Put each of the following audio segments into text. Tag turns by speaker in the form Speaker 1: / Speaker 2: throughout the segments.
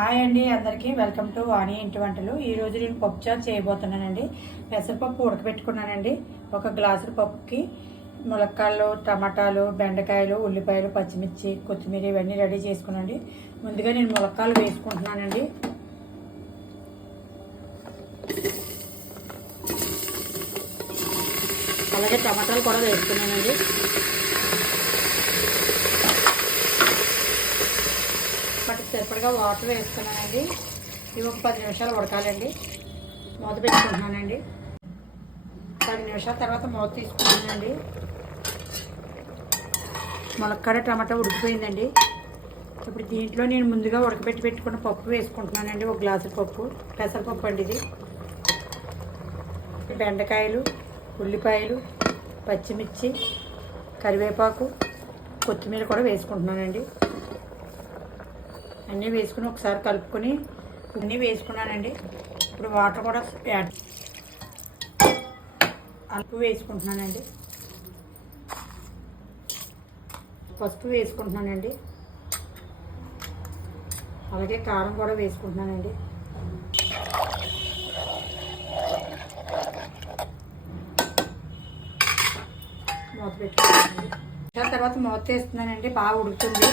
Speaker 1: Hi అండి అందరికీ. Welcome to వాణి ఇంటి వంటలు. ఈరోజు నేను పప్పు చారు చేయబోతున్నానండి. పెసరపప్పు ఉడకబెట్టుకున్నానండి. ఒక గ్లాసు పప్పుకి ములక్కాళ్ళు టమాటాలు బెండకాయలు ఉల్లిపాయలు పచ్చిమిర్చి కొత్తిమీర ఇవన్నీ రెడీ చేసుకున్నాండి ముందుగా నేను ములక్కాయలు వేసుకుంటున్నానండి. అలాగే టమాటాలు కూడా వేసుకున్నానండి. సరిపడగా వాటర్ వేస్తున్నానండి ఇవి ఒక పది నిమిషాలు ఉడకాలండి. మూత పెట్టుకుంటున్నానండి. పది నిమిషాల తర్వాత మూత తీసుకుంటున్నానండి. ములక్కాడ టమాటా ఉడికిపోయిందండి. ఇప్పుడు దీంట్లో నేను ముందుగా ఉడకబెట్టి పెట్టుకున్న పప్పు వేసుకుంటున్నానండి. ఒక గ్లాసు పప్పు పెసరపప్పు అండి ఇది. బెండకాయలు ఉల్లిపాయలు పచ్చిమిర్చి కరివేపాకు కొత్తిమీర కూడా వేసుకుంటున్నానండి. అన్నీ వేసుకుని ఒకసారి కలుపుకొని అన్నీ వేసుకున్నానండి. ఇప్పుడు వాటర్ కూడా యాడ్ అల్పు వేసుకుంటున్నానండి. పసుపు వేసుకుంటున్నానండి. అలాగే కారం కూడా వేసుకుంటున్నానండి. మూత పెట్టుకున్నానండి తర్వాత మూత వేస్తున్నానండి. బాగా ఉడుకుతుంది.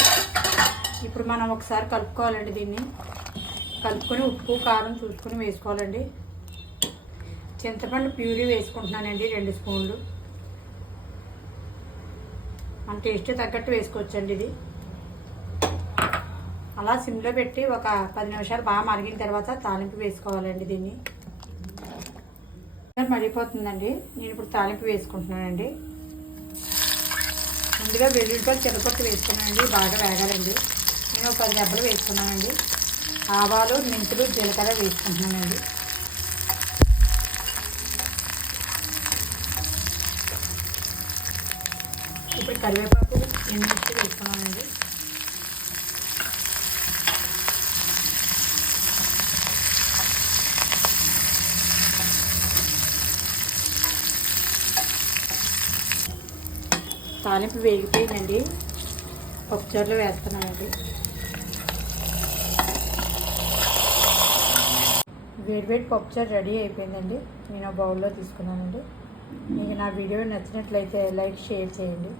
Speaker 1: ఇప్పుడు మనం ఒకసారి కలుపుకోవాలండి దీన్ని. కలుపుకొని ఉప్పు కారం చూసుకొని వేసుకోవాలండి. చింతపండు ప్యూరీ వేసుకుంటున్నానండి రెండు స్పూన్లు. మన టేస్ట్ తగ్గట్టు వేసుకోవచ్చండి ఇది. అలా సిమ్లో పెట్టి ఒక పది నిమిషాలు బాగా మరిగిన తర్వాత తాలింపు వేసుకోవాలండి దీన్ని. మరిగిపోతుందండి. నేను ఇప్పుడు తాలింపు వేసుకుంటున్నానండి. ముందుగా వెల్లుల్లిపాయలు చెరపట్టు వేసుకున్నానండి. బాగా వేగాలండి. నేను ఒక పది దెబ్బలు వేసుకున్నానండి. ఆవాలు మెంతులు జీలకర్ర వేసుకుంటున్నానండి. ఇప్పుడు కరివేపాకు ఎండుమిర్చి వేసుకున్నానండి. తాలింపు వేగిపోయిందండి. పప్పుచారులో వేస్తున్నానండి. వేడివేడి పప్పుచారు రెడీ అయిపోయిందండి. నేను బౌల్లో తీసుకున్నానండి. మీకు నా వీడియో నచ్చినట్లయితే లైక్ షేర్ చేయండి.